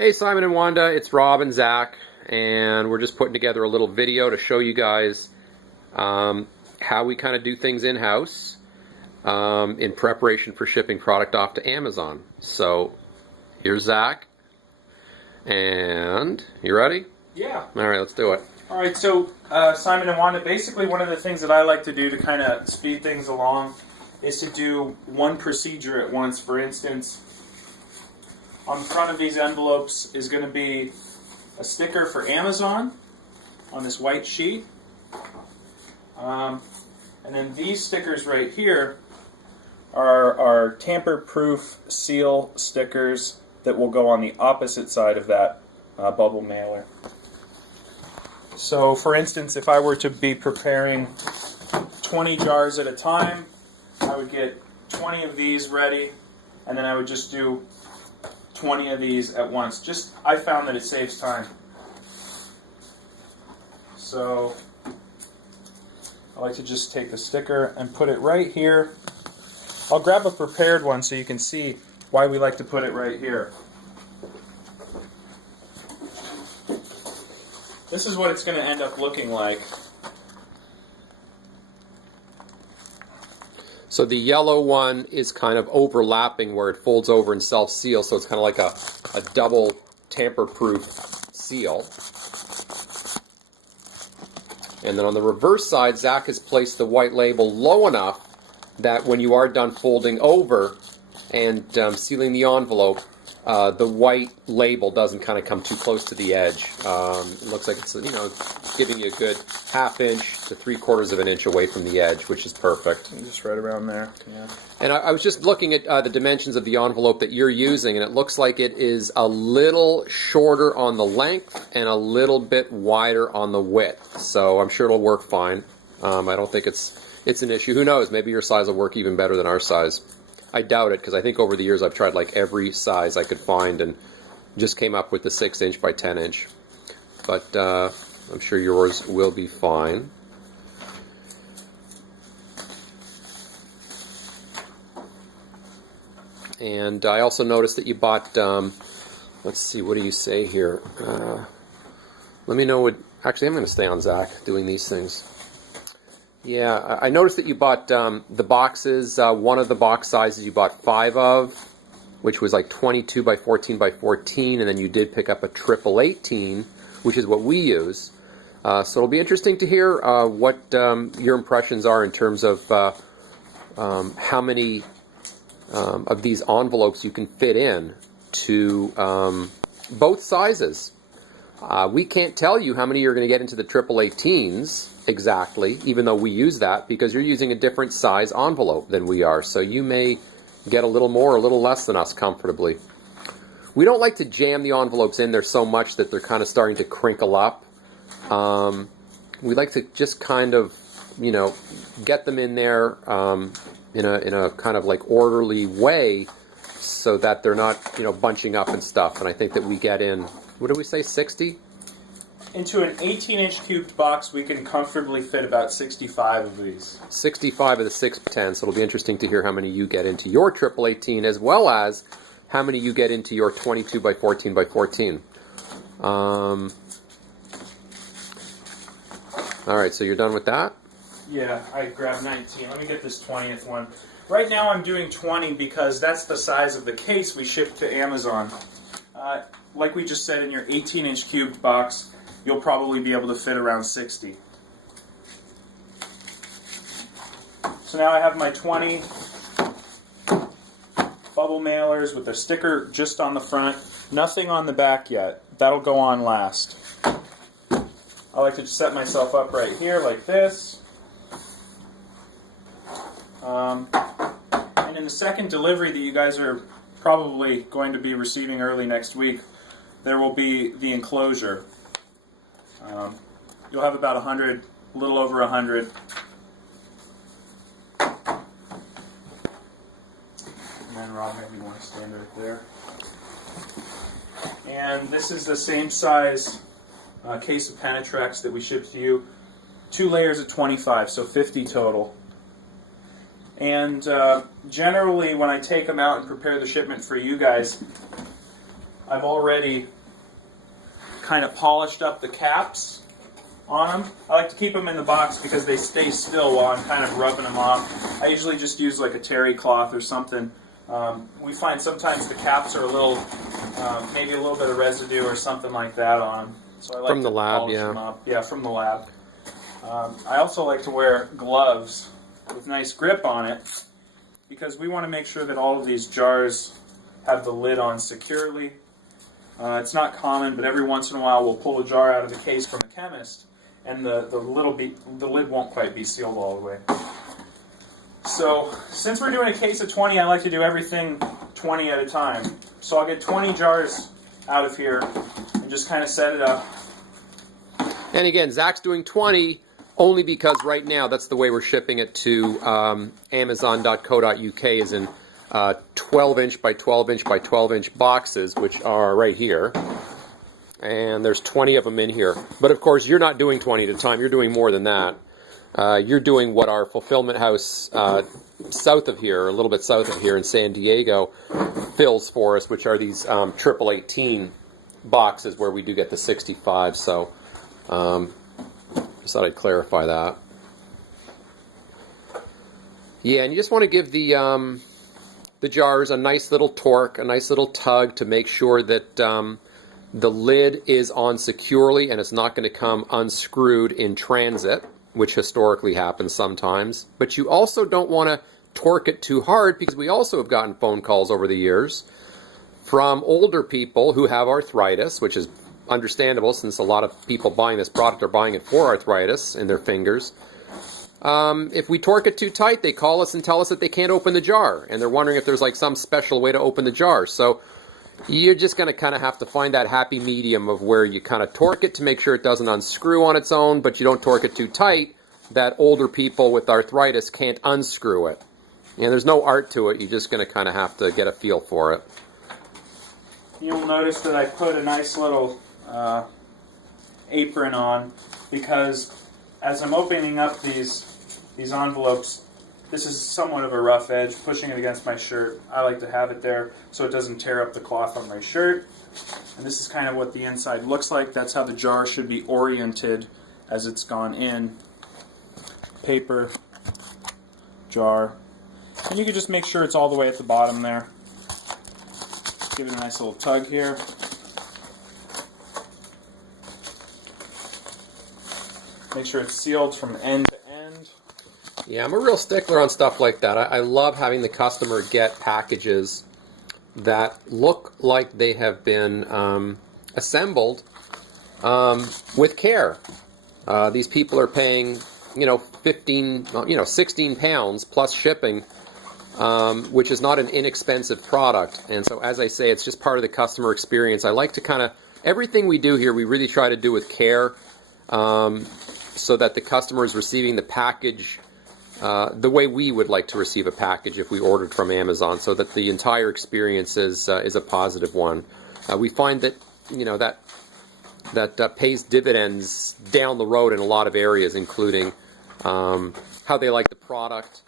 Hey Simon and Wanda, it's Rob and Zach, and we're just putting together a little video to show you guys how we kind of do things in-house in preparation for shipping product off to Amazon. So here's Zach, and you ready? Yeah. All right, let's do it. All right, so Simon and Wanda, basically one of the things that I like to do to kind of speed things along is to do one procedure at once. For instance, on the front of these envelopes is going to be a sticker for Amazon on this white sheet. And then these stickers right here are tamper-proof seal stickers that will go on the opposite side of that bubble mailer. So, for instance, if I were to be preparing 20 jars at a time, I would get 20 of these ready, and then I would just do 20 of these at once. I found that it saves time. So I like to just take the sticker and put it right here. I'll grab a prepared one so you can see why we like to put it right here. This is what it's going to end up looking like. So the yellow one is kind of overlapping where it folds over and self-seals, so it's kind of like a double tamper-proof seal. And then on the reverse side, Zach has placed the white label low enough that when you are done folding over and sealing the envelope, the white label doesn't kind of come too close to the edge. It looks like it's, giving you a good 1/2 inch to 3/4 of an inch away from the edge, which is perfect. Just right around there. Yeah. And I was just looking at the dimensions of the envelope that you're using, and it looks like it is a little shorter on the length and a little bit wider on the width. So I'm sure it'll work fine. I don't think it's an issue. Who knows? Maybe your size will work even better than our size. I doubt it, because I think over the years I've tried like every size I could find and just came up with the 6" by 10". But I'm sure yours will be fine. And I also noticed that you bought, let's see, what do you say here? Let me know what, actually I'm going to stay on Zach doing these things. Yeah, I noticed that you bought the boxes, one of the box sizes you bought 5 of, which was like 22 by 14 by 14, and then you did pick up a 18, which is what we use. So it'll be interesting to hear what your impressions are in terms of how many of these envelopes you can fit in to both sizes. We can't tell you how many you're going to get into the 18s exactly, even though we use that, because you're using a different size envelope than we are. So you may get a little more or a little less than us comfortably. We don't like to jam the envelopes in there so much that they're kind of starting to crinkle up. We like to just kind of, get them in there in a kind of like orderly way so that they're not, bunching up and stuff. And I think that we get in, what did we say, 60? Into an 18-inch cubed box, we can comfortably fit about 65 of these. 65 of the 6x10, so it'll be interesting to hear how many you get into your 18, as well as how many you get into your 22 by 14 by 14. All right, so you're done with that? Yeah, I grabbed 19. Let me get this 20th one. Right now I'm doing 20 because that's the size of the case we ship to Amazon. Like we just said, in your 18-inch cubed box, you'll probably be able to fit around 60. So now I have my 20 bubble mailers with a sticker just on the front. Nothing on the back yet. That'll go on last. I like to just set myself up right here like this. And in the second delivery that you guys are probably going to be receiving early next week, there will be the enclosure. You'll have about 100, a little over 100. And then Rob, maybe you want to stand right there. And this is the same size case of Penetrex that we shipped to you. 2 layers at 25, so 50 total. And generally, when I take them out and prepare the shipment for you guys, I've already kind of polished up the caps on them. I like to keep them in the box because they stay still while I'm kind of rubbing them off. I usually just use like a terry cloth or something. We find sometimes the caps are a little, maybe a little bit of residue or something like that on them. So I like From the to lab, polish yeah. them up. Yeah, from the lab. I also like to wear gloves with nice grip on it because we want to make sure that all of these jars have the lid on securely. It's not common, but every once in a while we'll pull a jar out of the case from a chemist and the lid won't quite be sealed all the way. So since we're doing a case of 20, I like to do everything 20 at a time. So I'll get 20 jars out of here and just kind of set it up. And again, Zach's doing 20 only because right now that's the way we're shipping it to Amazon.co.uk is in 12-inch by 12-inch by 12-inch boxes, which are right here. And there's 20 of them in here. But of course, you're not doing 20 at a time. You're doing more than that. You're doing what our fulfillment house south of here, a little bit south of here in San Diego, fills for us, which are these 1818 boxes where we do get the 65. So just thought I'd clarify that. Yeah, and you just want to give the jars a nice little torque, a nice little tug to make sure that the lid is on securely and it's not going to come unscrewed in transit, which historically happens sometimes. But you also don't want to torque it too hard because we also have gotten phone calls over the years from older people who have arthritis, which is understandable since a lot of people buying this product are buying it for arthritis in their fingers. If we torque it too tight, they call us and tell us that they can't open the jar, and they're wondering if there's like some special way to open the jar. So you're just going to kind of have to find that happy medium of where you kind of torque it to make sure it doesn't unscrew on its own, but you don't torque it too tight that older people with arthritis can't unscrew it. And there's no art to it. You're just going to kind of have to get a feel for it. You'll notice that I put a nice little apron on because as I'm opening up these envelopes, this is somewhat of a rough edge, pushing it against my shirt. I like to have it there so it doesn't tear up the cloth on my shirt. And this is kind of what the inside looks like. That's how the jar should be oriented as it's gone in. Paper, jar. And you can just make sure it's all the way at the bottom there. Give it a nice little tug here. Make sure it's sealed from end to end. Yeah, I'm a real stickler on stuff like that. I love having the customer get packages that look like they have been assembled with care. These people are paying, 16 pounds plus shipping, which is not an inexpensive product. And so, as I say, it's just part of the customer experience. I like to kind of, everything we do here, we really try to do with care, so that the customer is receiving the package the way we would like to receive a package if we ordered from Amazon, so that the entire experience is a positive one. We find that that pays dividends down the road in a lot of areas, including how they like the product,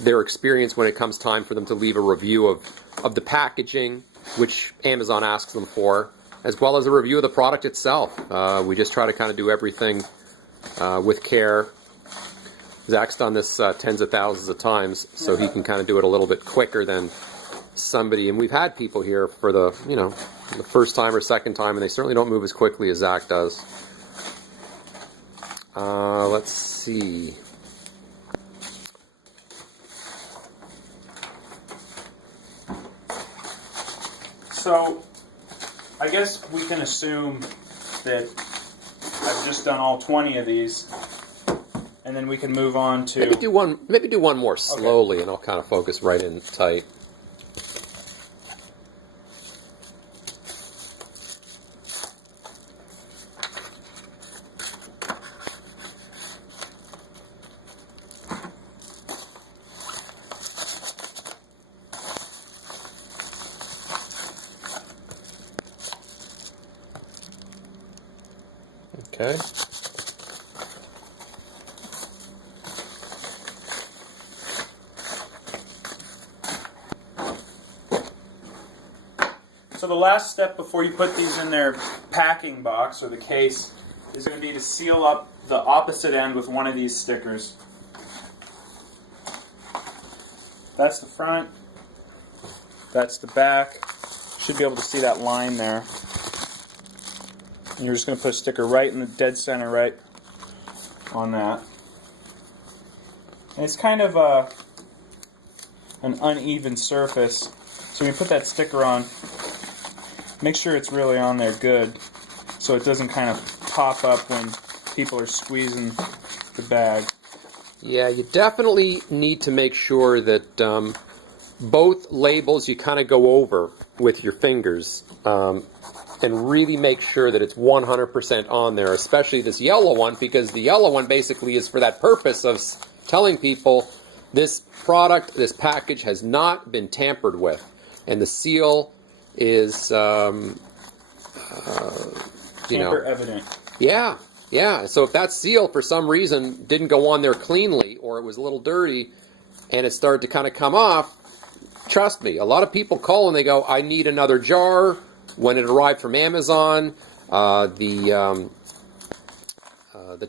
their experience when it comes time for them to leave a review of the packaging, which Amazon asks them for, as well as a review of the product itself. We just try to kind of do everything with care. Zach's done this tens of thousands of times, so he can kind of do it a little bit quicker than somebody. And we've had people here for the first time or second time, and they certainly don't move as quickly as Zach does. Let's see. So, I guess we can assume that I've just done all 20 of these, and then we can move on to... Maybe do one more slowly, and I'll kind of focus right in tight. Okay. So the last step before you put these in their packing box or the case is going to be to seal up the opposite end with one of these stickers. That's the front. That's the back. Should be able to see that line there. And you're just going to put a sticker right in the dead center, right on that. And it's kind of an uneven surface. So when you put that sticker on, make sure it's really on there good, so it doesn't kind of pop up when people are squeezing the bag. Yeah, you definitely need to make sure that both labels you kind of go over with your fingers and really make sure that it's 100% on there, especially this yellow one, because the yellow one basically is for that purpose of telling people this product, this package has not been tampered with, and the seal is, Tamper evident. Yeah, yeah. So if that seal for some reason didn't go on there cleanly, or it was a little dirty, and it started to kind of come off, trust me, a lot of people call and they go, I need another jar. When it arrived from Amazon, the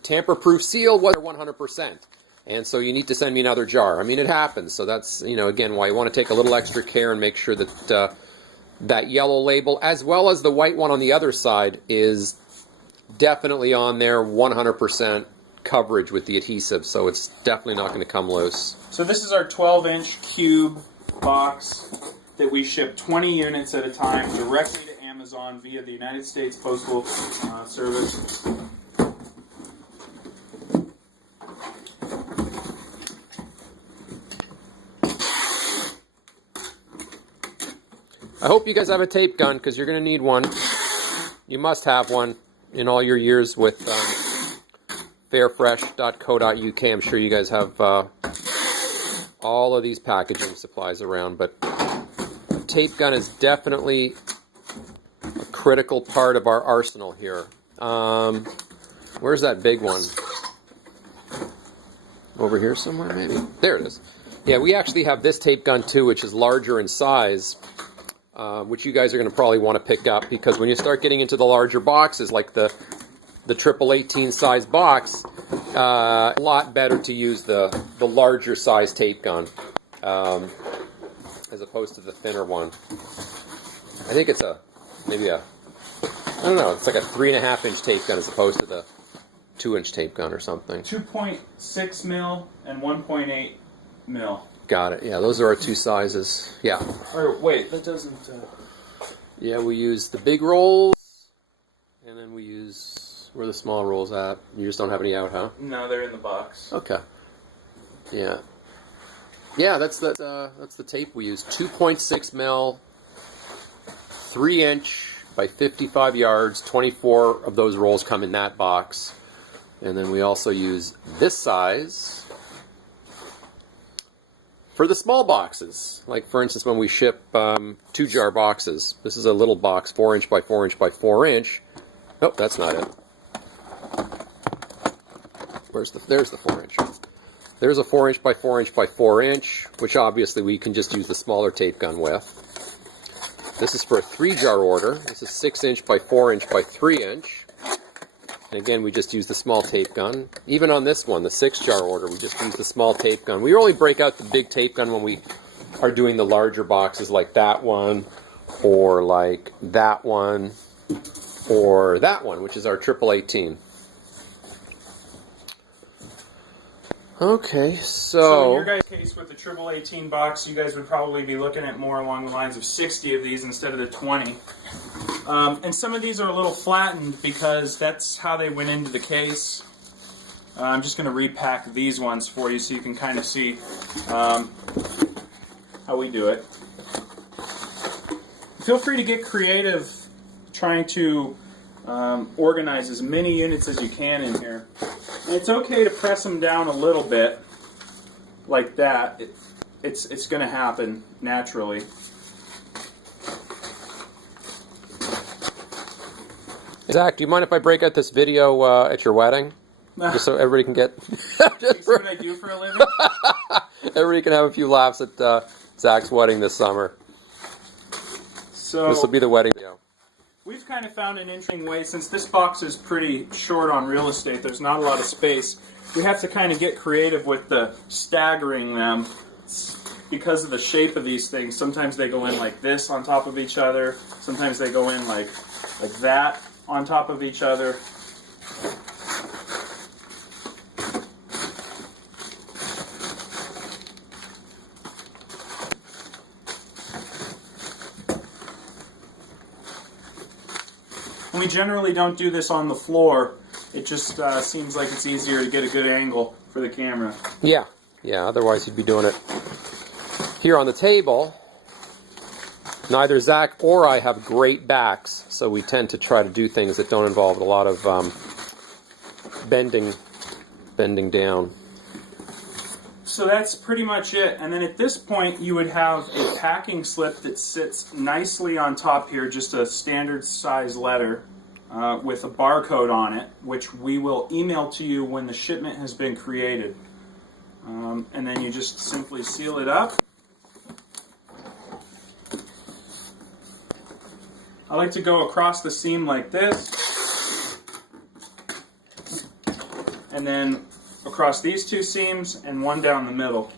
tamper-proof seal was 100%. And so you need to send me another jar. I mean, it happens. So that's, again, why you want to take a little extra care and make sure that that yellow label, as well as the white one on the other side, is definitely on there, 100% coverage with the adhesive. So it's definitely not going to come loose. So this is our 12-inch cube box that we ship 20 units at a time directly to Amazon via the United States Postal Service. I hope you guys have a tape gun, because you're going to need one. You must have one in all your years with fairfresh.co.uk. I'm sure you guys have all of these packaging supplies around, but a tape gun is definitely a critical part of our arsenal here. Where's that big one? Over here somewhere, maybe? There it is. Yeah, we actually have this tape gun too, which is larger in size. Which you guys are going to probably want to pick up, because when you start getting into the larger boxes, like the 18 size box, a lot better to use the larger size tape gun as opposed to the thinner one. I think it's maybe I don't know, it's like a 3.5-inch tape gun as opposed to the 2-inch tape gun or something. 2.6 mil and 1.8 mil. Got it. Yeah, those are our two sizes. Yeah. Or wait, that doesn't. Yeah, we use the big rolls, and then we use where the small rolls at. You just don't have any out, huh? No, they're in the box. Okay. Yeah. Yeah, that's the tape we use. 2.6 mil, 3-inch by 55 yards. 24 of those rolls come in that box, and then we also use this size for the small boxes. Like, for instance, when we ship 2-jar boxes. This is a little box, 4-inch by 4-inch by 4-inch. Nope, that's not it. There's the 4-inch. There's a 4-inch by 4-inch by 4-inch, which obviously we can just use the smaller tape gun with. This is for a 3-jar order. This is 6-inch by 4-inch by 3-inch. And again, we just use the small tape gun. Even on this one, the 6-jar order, we just use the small tape gun. We only break out the big tape gun when we are doing the larger boxes, like that one, or like that one, or that one, which is our 18. Okay, So in your guys' case with the 18 box, you guys would probably be looking at more along the lines of 60 of these instead of the 20. And some of these are a little flattened because that's how they went into the case. I'm just going to repack these ones for you so you can kind of see how we do it. Feel free to get creative trying to organize as many units as you can in here. And it's okay to press them down a little bit like that. It's going to happen naturally. Zach, do you mind if I break out this video at your wedding? Just so everybody can get... You see what I do for a living? Everybody can have a few laughs at Zach's wedding this summer. So This will be the wedding video. we've kind of found an interesting way, since this box is pretty short on real estate, there's not a lot of space, we have to kind of get creative with the staggering them because of the shape of these things. Sometimes they go in like this on top of each other, sometimes they go in like that on top of each other. And we generally don't do this on the floor. It just seems like it's easier to get a good angle for the camera. Yeah, yeah, otherwise you'd be doing it here on the table. Neither Zach or I have great backs, so we tend to try to do things that don't involve a lot of bending down. So that's pretty much it. And then at this point, you would have a packing slip that sits nicely on top here, just a standard size letter with a barcode on it, which we will email to you when the shipment has been created. And then you just simply seal it up. I like to go across the seam like this, and then across these two seams, and one down the middle.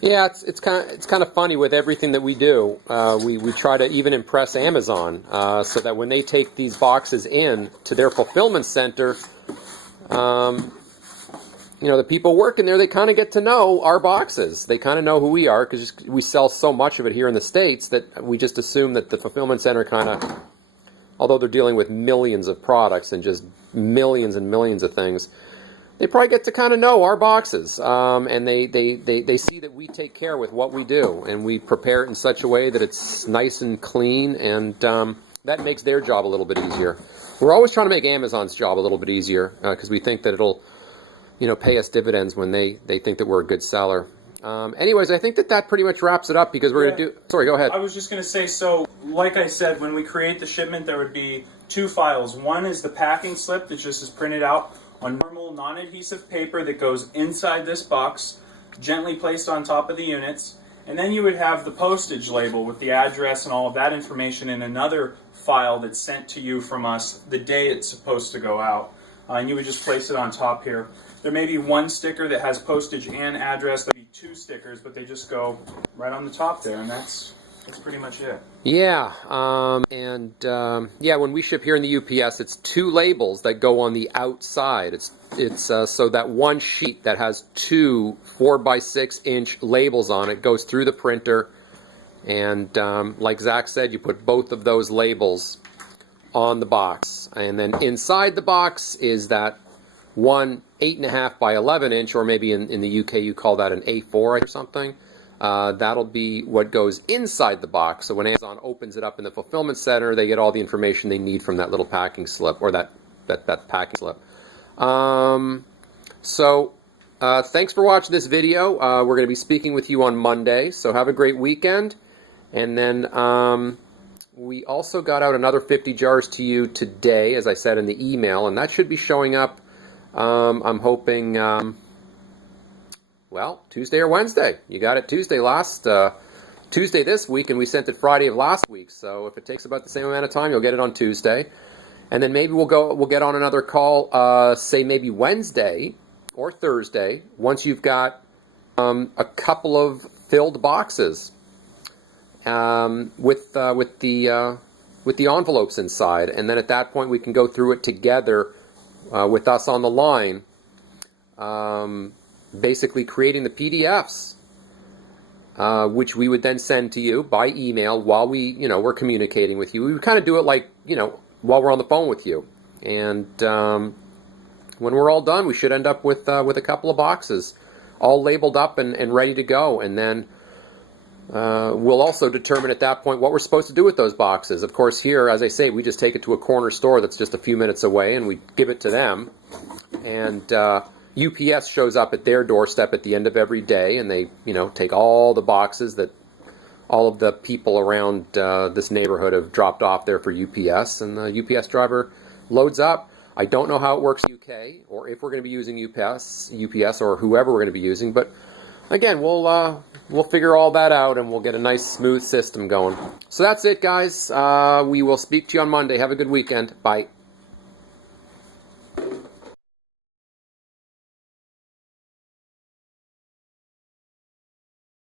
Yeah, it's kind of funny with everything that we do. We try to even impress Amazon so that when they take these boxes in to their fulfillment center, the people working there, they kind of get to know our boxes. They kind of know who we are because we sell so much of it here in the States that we just assume that the fulfillment center kind of, although they're dealing with millions of products and just millions and millions of things, they probably get to kind of know our boxes, and they see that we take care with what we do, and we prepare it in such a way that it's nice and clean, and that makes their job a little bit easier. We're always trying to make Amazon's job a little bit easier because we think that it'll, pay us dividends when they think that we're a good seller. Anyways, I think that pretty much wraps it up because we're going to do... Sorry, go ahead. I was just going to say, so like I said, when we create the shipment, there would be two files. One is the packing slip that just is printed out on normal non-adhesive paper that goes inside this box, gently placed on top of the units. And then you would have the postage label with the address and all of that information in another file that's sent to you from us the day it's supposed to go out. And you would just place it on top here. There may be one sticker that has postage and address. There'll be two stickers, but they just go right on the top there, and that's pretty much it. Yeah, when we ship here in the UPS, it's two labels that go on the outside. It's so that one sheet that has two 4x6 inch labels on it goes through the printer, and like Zach said, you put both of those labels on the box, and then inside the box is that one 8.5 by 11 inch, or maybe in the UK you call that an A4 or something. That'll be what goes inside the box. So when Amazon opens it up in the fulfillment center, they get all the information they need from that little packing slip, or that packing slip. Thanks for watching this video. We're going to be speaking with you on Monday, so have a great weekend. And then we also got out another 50 jars to you today, as I said in the email, and that should be showing up, I'm hoping... well, Tuesday or Wednesday. You got it Tuesday this week, and we sent it Friday of last week. So if it takes about the same amount of time, you'll get it on Tuesday. And then maybe we'll get on another call, say maybe Wednesday or Thursday, once you've got a couple of filled boxes with the envelopes inside. And then at that point, we can go through it together with us on the line. Basically creating the PDFs, which we would then send to you by email while we're communicating with you. We would kind of do it like, while we're on the phone with you. And when we're all done, we should end up with a couple of boxes all labeled up and ready to go. And then we'll also determine at that point what we're supposed to do with those boxes. Of course, here, as I say, we just take it to a corner store that's just a few minutes away, and we give it to them. And UPS shows up at their doorstep at the end of every day, and they, take all the boxes that all of the people around this neighborhood have dropped off there for UPS, and the UPS driver loads up. I don't know how it works in the UK, or if we're going to be using UPS, or whoever we're going to be using. But again, we'll figure all that out, and we'll get a nice, smooth system going. So that's it, guys. We will speak to you on Monday. Have a good weekend. Bye.